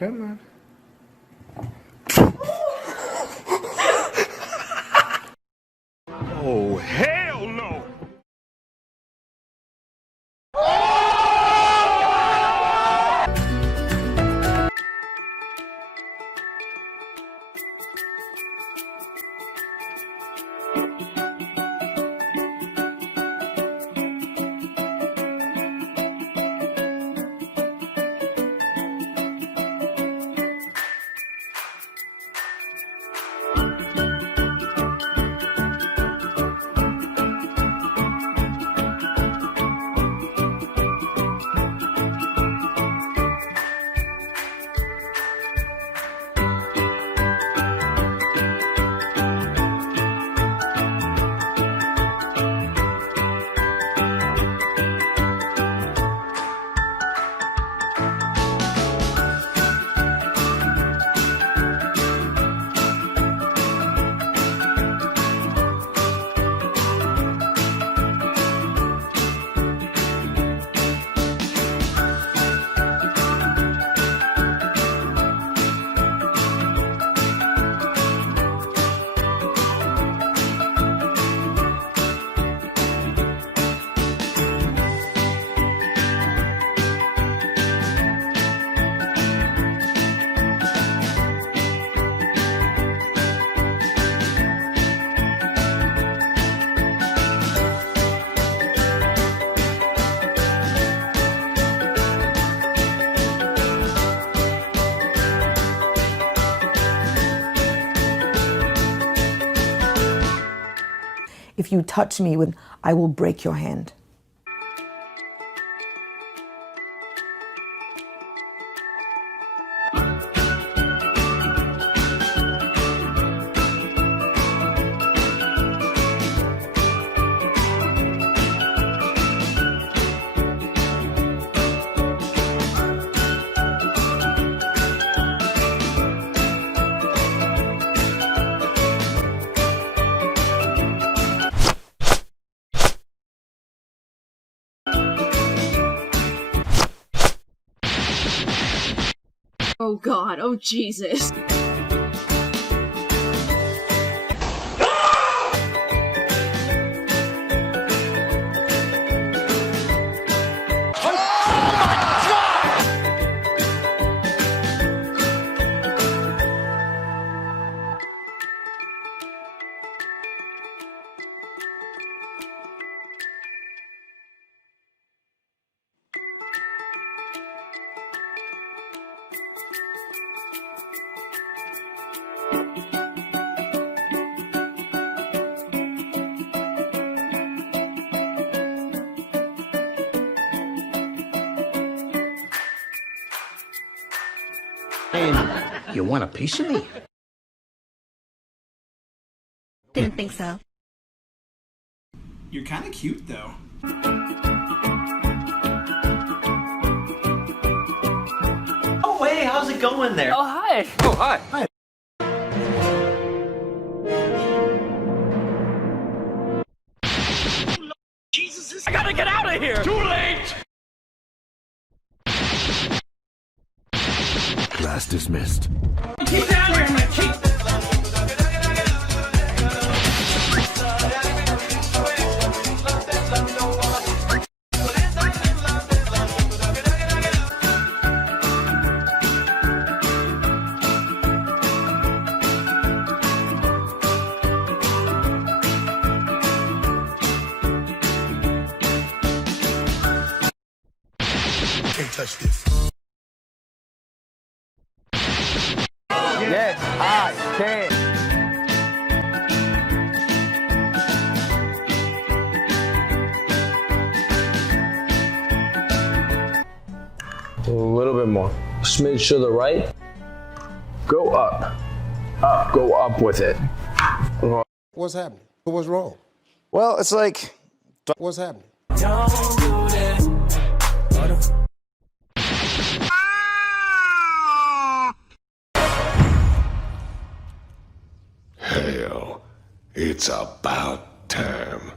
Come on. Oh, hell no! If you touch me with, I will break your hand. Oh God, oh Jesus. You want a piece of me? Didn't think so. You're kind of cute, though. Oh, hey, how's it going there? Oh, hi. Oh, hi. Hi. Jesus, I gotta get out of here! Too late! Class dismissed. Keep down here, man. Keep. Can't touch this. Yes, I can. A little bit more. Smidge to the right. Go up. Up. Go up with it. What's happening? What's wrong? Well, it's like... What's happening? Hell, it's about time.